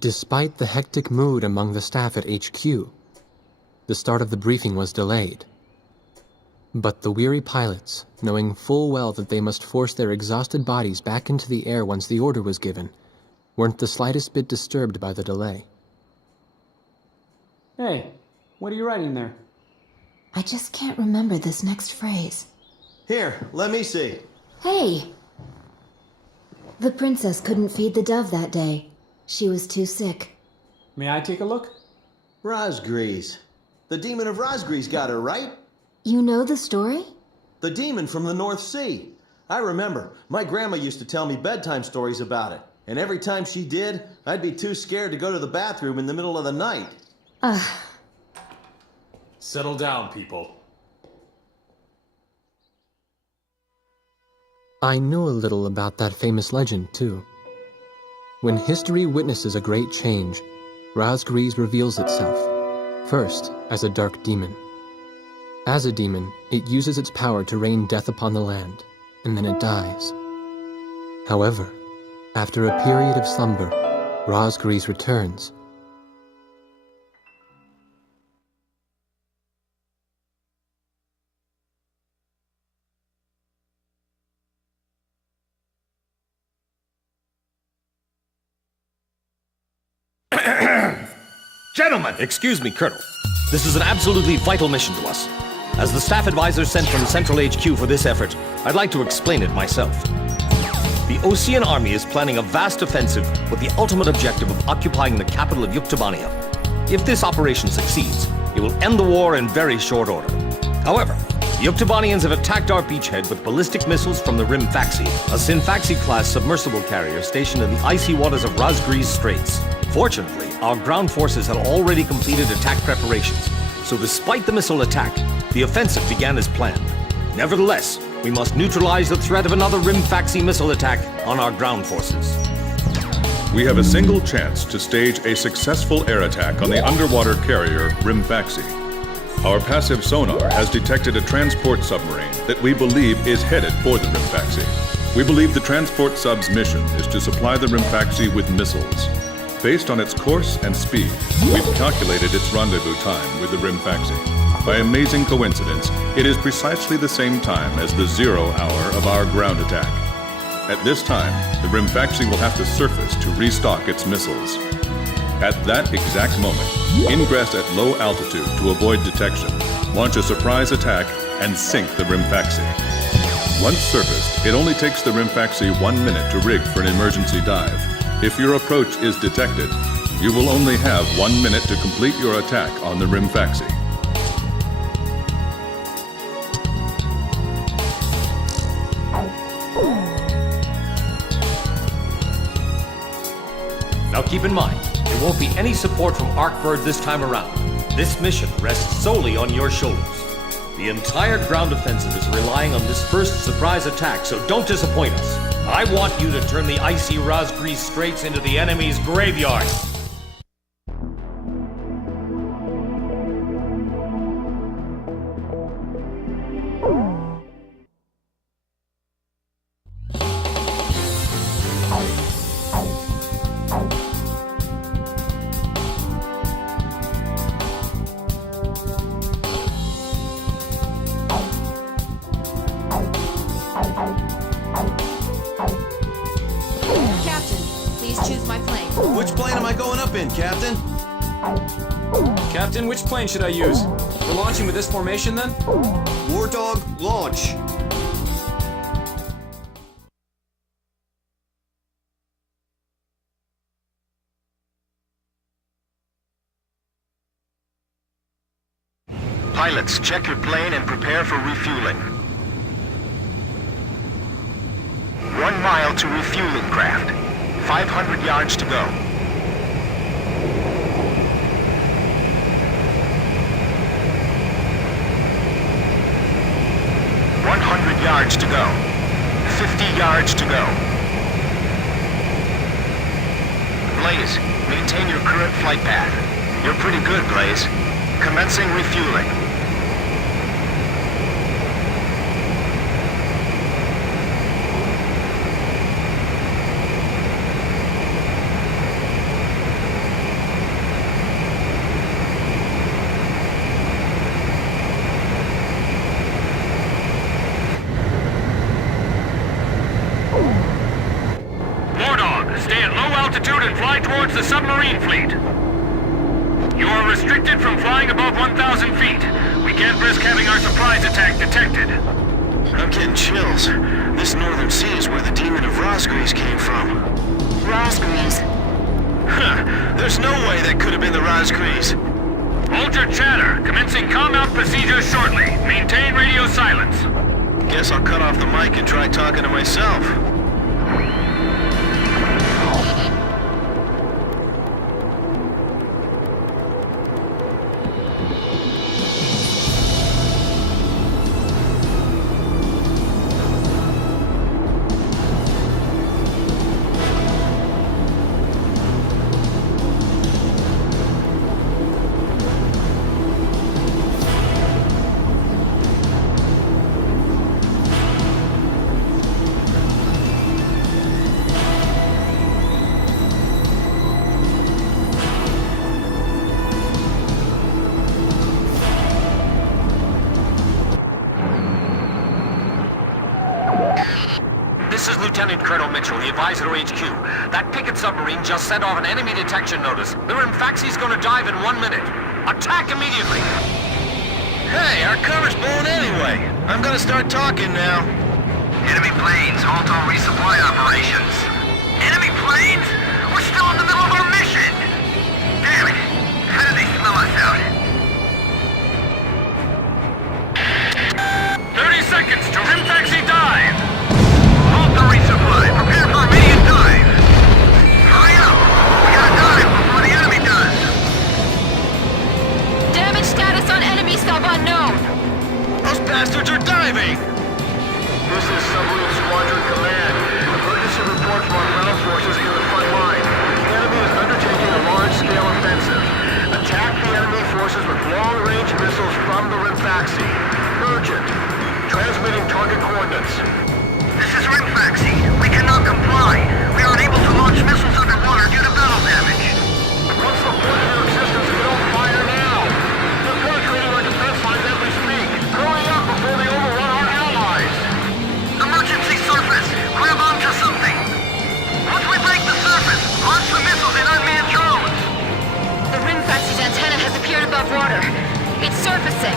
Despite the hectic mood among the staff at HQ, the start of the briefing was delayed. But the weary pilots, knowing full well that they must force their exhausted bodies back into the air once the order was given, weren't the slightest bit disturbed by the delay. Hey, what are you writing there? I just can't remember this next phrase. Here, let me see. Hey! The princess couldn't feed the dove that day. She was too sick. May I take a look? Razgriz. The demon of Razgriz got her, right? You know the story? The demon from the North Sea. I remember. My grandma used to tell me bedtime stories about it. And every time she did, I'd be too scared to go to the bathroom in the middle of the night. Settle down, people. I know a little about that famous legend, too. When history witnesses a great change, Razgriz reveals itself, first as a dark demon. As a demon, it uses its power to rain death upon the land, and then it dies. However, after a period of slumber, Razgriz returns. Gentlemen! Excuse me, Colonel. This is an absolutely vital mission to us. As the staff advisor sent from Central HQ for this effort, I'd like to explain it myself. The Ocean Army is planning a vast offensive with the ultimate objective of occupying the capital of U.S.A. If this operation succeeds, it will end the war in very short order. However, the U.S.A. have attacked our beachhead with ballistic missiles from the Rimfaxi, a Sinfaxi-class submersible carrier stationed in the icy waters of Razgriz Straits. Fortunately, our ground forces had already completed attack preparations, so despite the missile attack, the offensive began as planned. Nevertheless, we must neutralize the threat of another Rimfaxi missile attack on our ground forces. We have a single chance to stage a successful air attack on the underwater carrier Rimfaxi. Our passive sonar has detected a transport submarine that we believe is headed for the Rimfaxi. We believe the transport sub's mission is to supply the Rimfaxi with missiles. Based on its course and speed, we've calculated its rendezvous time with the Rimfaxi. By amazing coincidence, it is precisely the same time as the 0 hour of our ground attack. At this time, the Rimfaxi will have to surface to restock its missiles. At that exact moment, ingress at low altitude to avoid detection, launch a surprise attack, and sink the Rimfaxi. Once surfaced, it only takes the Rimfaxi 1 minute to rig for an emergency dive. If your approach is detected, you will only have 1 minute to complete your attack on the Rimfaxi. Now keep in mind, there won't be any support from Arcbird this time around. This mission rests solely on your shoulders. The entire ground offensive is relying on this first surprise attack, so don't disappoint us. I want you to turn the icy Razgriz Straits into the enemy's graveyard. Captain, which plane should I use? We're launching with this formation, then? War Dog, launch! Pilots, check your plane and prepare for refueling. 1 mile to refueling craft. 500 yards to go. 100 yards to go. 50 yards to go. Blaze, maintain your current flight path. You're pretty good, Blaze. Commencing refueling. Stay at low altitude and fly towards the submarine fleet. You are restricted from flying above 1,000 feet. We can't risk having our surprise attack detected. I'm getting chills. This northern sea is where the demon of Razgriz came from. Razgriz. Huh. There's no way that could have been the Razgriz. Hold your chatter. Commencing comm-out procedures shortly. Maintain radio silence. Guess I'll cut off the mic and try talking to myself. This is Lieutenant Colonel Mitchell, the advisor to HQ. That picket submarine just sent off an enemy detection notice. The Rimfaxi's gonna dive in 1 minute. Attack immediately! Hey, our cover's blown anyway. I'm gonna start talking now. Enemy planes, halt all resupply operations. Enemy planes? We're still in the middle of our mission! Damn it! How did they smell us out? 30 seconds to Rimfaxi dive! Halt the resupply! Prepare for immediate dive! Hurry up! We gotta dive before the enemy does! Damage status on enemy sub unknown. Those bastards are diving! This is Submarine Squadron Command. Emergency report from our ground forces in the front line. The enemy is undertaking a large-scale offensive. Attack the enemy forces with long-range missiles from the Rimfaxi. Urgent. Transmitting target coordinates. This is Rimfaxi. We cannot comply. We are unable to launch missiles underwater due to battle damage. What's the point of your existence if you don't fire now? They're penetrating our defense lines as we speak. Hurry up before they overrun our allies. Emergency surface! Grab onto something! Once we break the surface, launch the missiles in unmanned drones! The Rimfaxi's antenna has appeared above water. It's surfacing.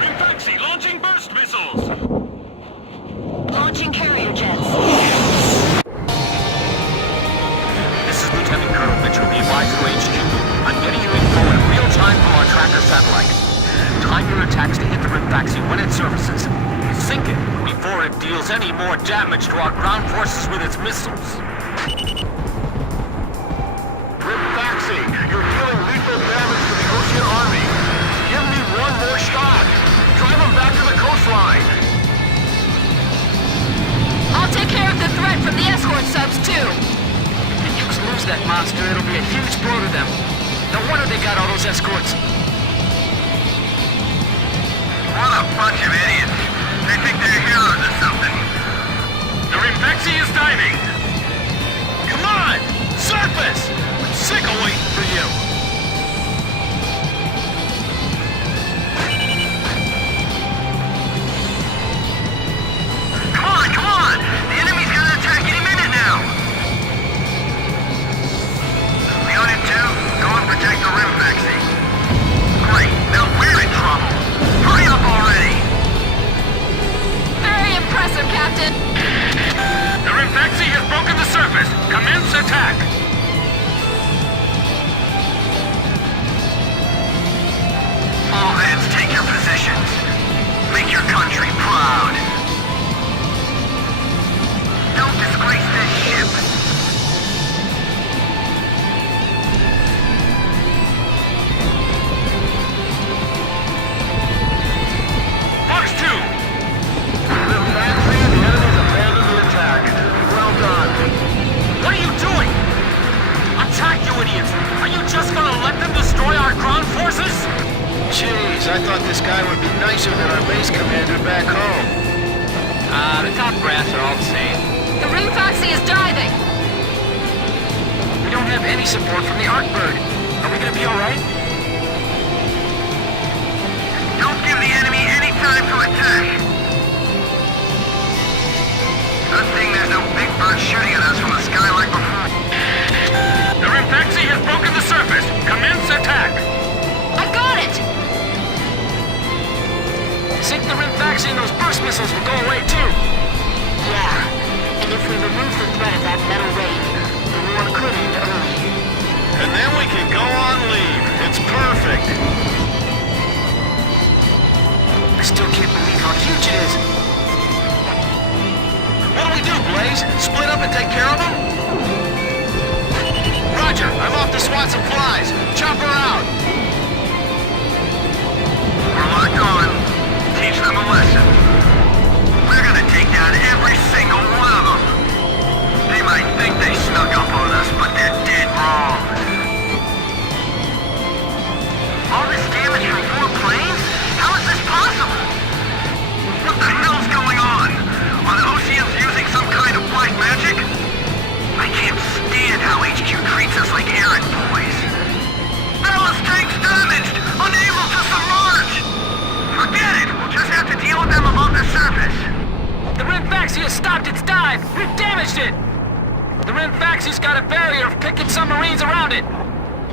Rimfaxi launching burst missiles! Launching carrier jets. This is Lieutenant Colonel Mitchell, the advisor to HQ. I'm getting you info in real time from our tracker satellite. Time your attacks to hit the Rimfaxi when it surfaces. Sink it before it deals any more damage to our ground forces with its missiles. Rimfaxi, you're dealing lethal damage to the Ocean Army. Give me one more shot. Drive them back to the coastline. I'll take care of the threat from the escort subs, too. If Ukes lose that monster, it'll be a huge blow to them. No wonder they got all those escorts. What a bunch of idiots. They think they're heroes or something. The Rimfaxi is diving! Come on! Surface! I'm sick of waiting for you! Come on! The enemy's gonna attack any minute now! Leonid 2, go and protect the Rimfaxi. Great, now we're in trouble! Hurry up already! Very impressive, Captain. The Rimfaxi has broken idiots? Are you just gonna let them destroy our ground forces? Jeez, I thought this guy would be nicer than our base commander back home. The top brass are all the same. The Ring Foxy is diving! We don't have any support from the Arcbird. Are we gonna be alright? Don't give the enemy any time to attack. Good thing there's no big bird shooting at us from the sky like before. The Rimfaxi has broken the surface. Commence attack. I got it! Sink the Rimfaxi and those burst missiles will go away too. Yeah, and if we remove the threat of that metal rain, the war could end early. And then we can go on leave. It's perfect. I still can't believe how huge it is. What do we do, Blaze? Split up and take care of them? Roger, I'm off to swat some flies. Chopper out. We're locked on. Teach them a lesson. We're gonna take down every single one of them. They might think they snuck up on us, but they're dead wrong. All this damage from 4 planes? How is this possible? What the hell's going on? Are the Oceans using some kind of black magic? I can't stand how HQ treats us like errand boys. Ballast tanks damaged! Unable to submerge! Forget it! We'll just have to deal with them above the surface. The Rimfaxi has stopped its dive! We've damaged it! The Rimfaxi's got a barrier of picket submarines around it.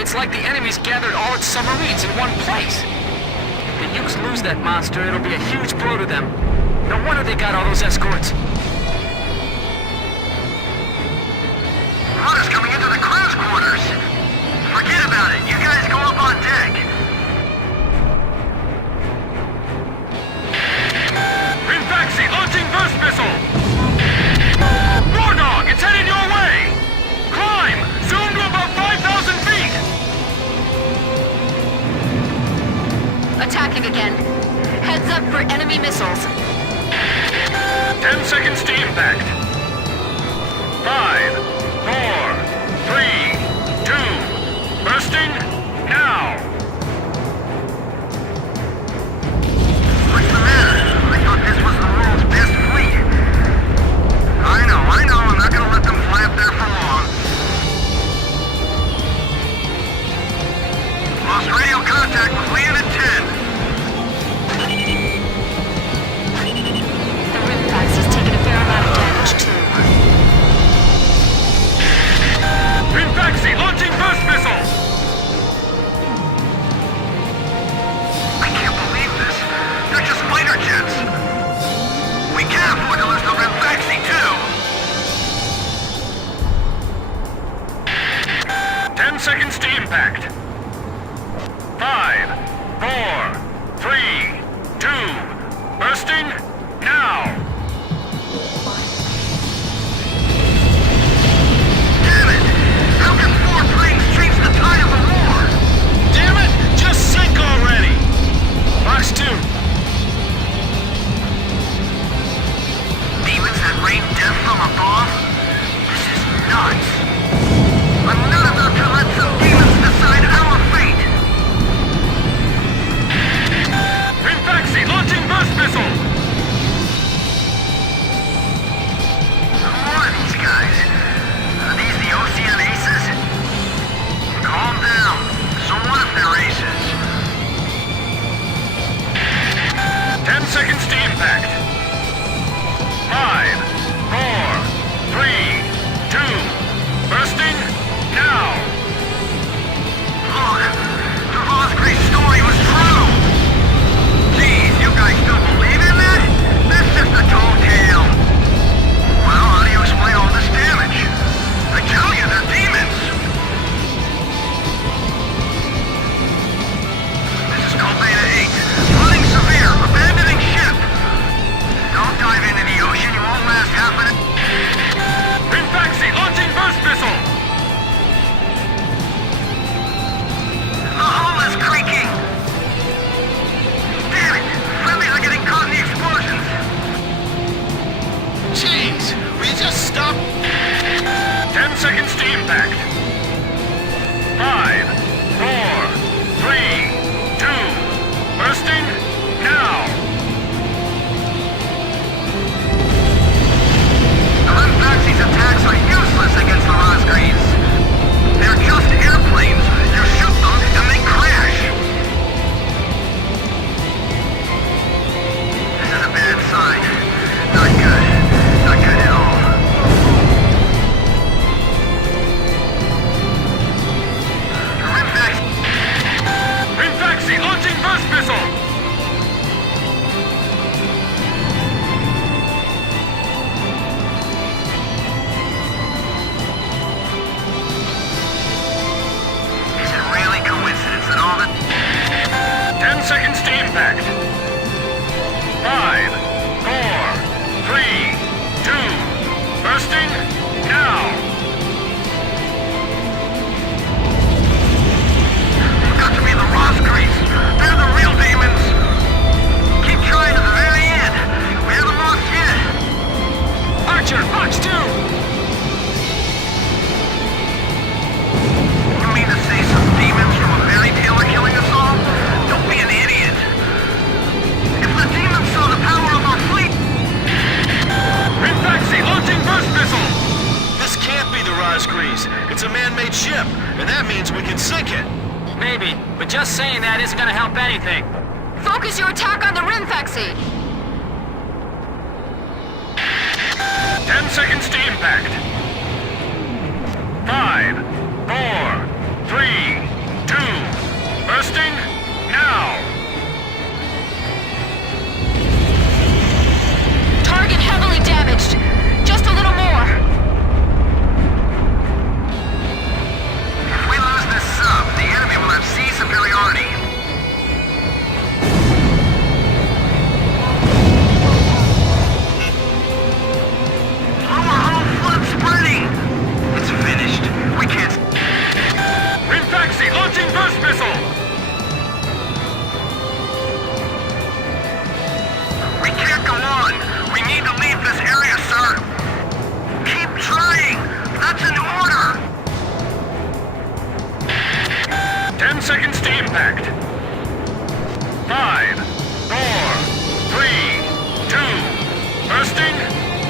It's like the enemy's gathered all its submarines in one place. If the Ukes lose that monster, it'll be a huge blow to them. No wonder they got all those escorts. Water's coming into the crew's quarters. Forget about it. You guys go up on deck. Rimfaxi launching burst missile. War Dog, it's headed your way. Climb. Zoom to about 5,000 feet. Attacking again. Heads up for enemy missiles. 10 seconds to impact. 5, 4, 3, 2, bursting now. What's the matter? I thought this was the world's best fleet. I know. I'm not gonna let them fly up there for long. Lost radio contact with Leon at 10. The Rimfaxi's taken a fair amount of damage too. Rimfaxi launching burst missile. I can't believe this. They're just fighter jets. We can't afford to lose the Rimfaxi too. 10 seconds to impact. 5, 4, 3, 2, bursting now. Damn it! How can 4 planes change the tide of the war? Damn it! Just sink already! Box 2. Demons that rain death from above? This is nuts! I'm not about to let some demons decide our fate! Rimfaxi launching burst missile. Who are these guys? Are these the O.C.A. aces? Calm down. So what if they're aces? 10 seconds to impact. 5, 4, 3, 2, bursting now. Look! The Razgriz story was true! Geez, you guys still believe in that? That's just a tall tale. Well, how do you explain all this damage? I tell you, they're demons! This is called Beta 8. Flooding severe. Abandoning ship. Don't dive into the ocean. You won't last half an... Rimfaxi launching burst missile. The hull is creaking! Damn it! Friendlies are getting 10 seconds to impact. 5, 4, 3, 2, bursting, now! It's got to be the Razgriz. They're the real demons. Keep trying to the very end. We haven't lost yet. Archer, Fox 2! You mean to say some demons from a fairy tale are killing us all? Don't be an idiot. If the demons saw the power of our fleet... Rinfaxi, launching burst missile! This can't be the Razgriz. It's a man-made ship, and that means we can sink it. Maybe, but just saying that isn't gonna help anything. Focus your attack on the Rinfaxi! 10 seconds to impact. 5, 4, 3, 2, bursting, now! Target heavily damaged. Just a little more. If we lose this sub, the enemy will have sea superiority. Lower hull flood spreading! It's finished. We can't... Rinfaxi, launching burst missile! We can't go on! We need to leave this area, sir! Keep trying! That's an order! 10 seconds to impact. 5, 4, 3, 2, bursting,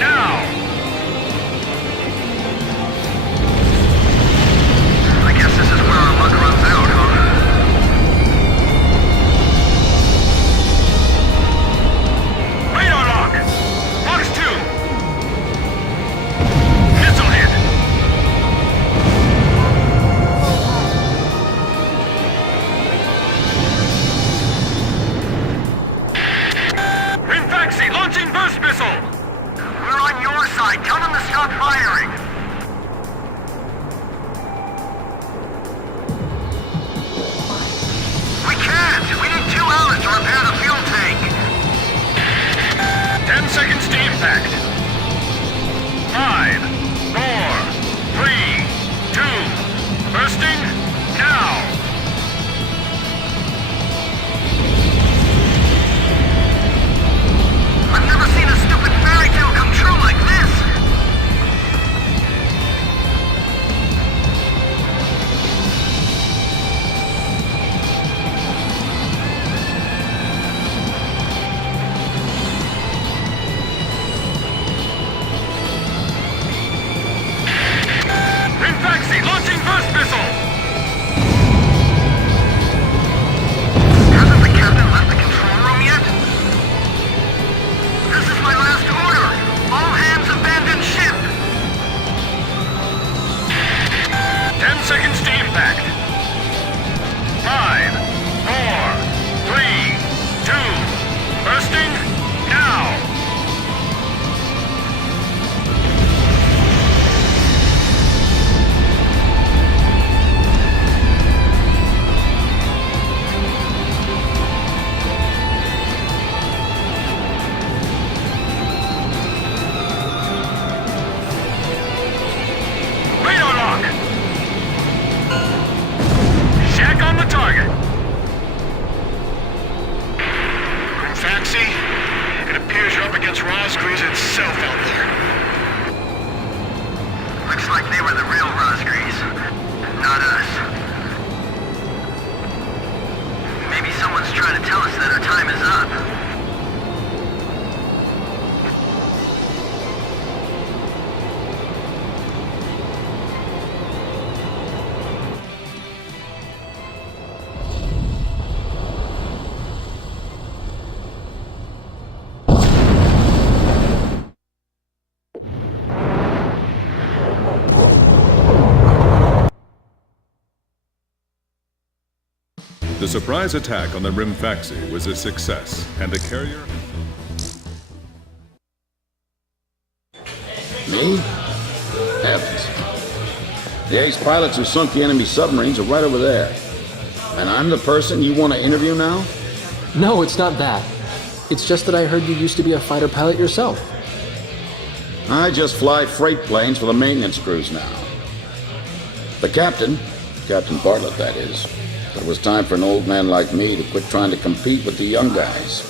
now! I guess this is where our luck runs out, huh? Radar lock! Fox 2! Missile hit! Rinfaxi, launching burst missile! We're on your side. Tell them to stop firing. We can't! We need 2 hours to repair the fuel tank! 10 seconds to impact. 5, 4, 3, 2, bursting, now! I've never seen a stupid fairy tale come true like this! Rinfaxi, launching burst missile! Hasn't the captain left the control room yet? This is my last order! All hands abandon ship! 10 seconds to impact. 5, 4, 3, 2, bursting, now! Radar lock! Shack on the target! Rinfaxi, it appears you're up against Razgriz itself out there. Looks like they were the real Razgriz, not us. Maybe someone's trying to tell us that our time is up. The surprise attack on the Rinfaxi was a success, and the carrier... Me? Heavens. The ace pilots who sunk the enemy submarines are right over there. And I'm the person you want to interview now? No, it's not that. It's just that I heard you used to be a fighter pilot yourself. I just fly freight planes for the maintenance crews now. The captain, Captain Bartlett that is, thought it was time for an old man like me to quit trying to compete with the young guys.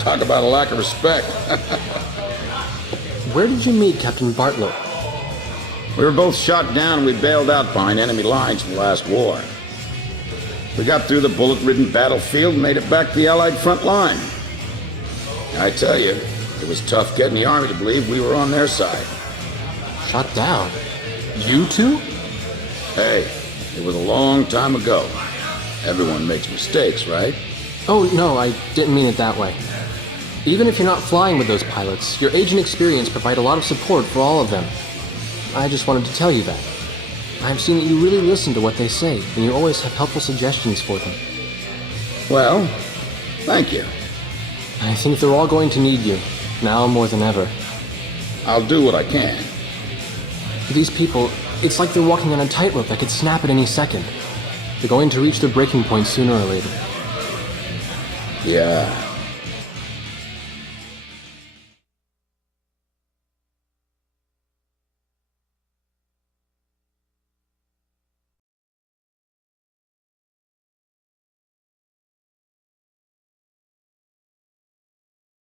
Talk about a lack of respect. Where did you meet Captain Bartlett? We were both shot down and we bailed out behind enemy lines from the last war. We got through the bullet-ridden battlefield and made it back to the Allied front line. I tell you, it was tough getting the Army to believe we were on their side. Shot down? You two? Hey, it was a long time ago. Everyone makes mistakes, right? Oh, no, I didn't mean it that way. Even if you're not flying with those pilots, your age and experience provide a lot of support for all of them. I just wanted to tell you that. I've seen that you really listen to what they say, and you always have helpful suggestions for them. Well, thank you. I think they're all going to need you, now more than ever. I'll do what I can. These people, it's like they're walking on a tightrope that could snap at any second. They're going to reach their breaking point sooner or later. Yeah.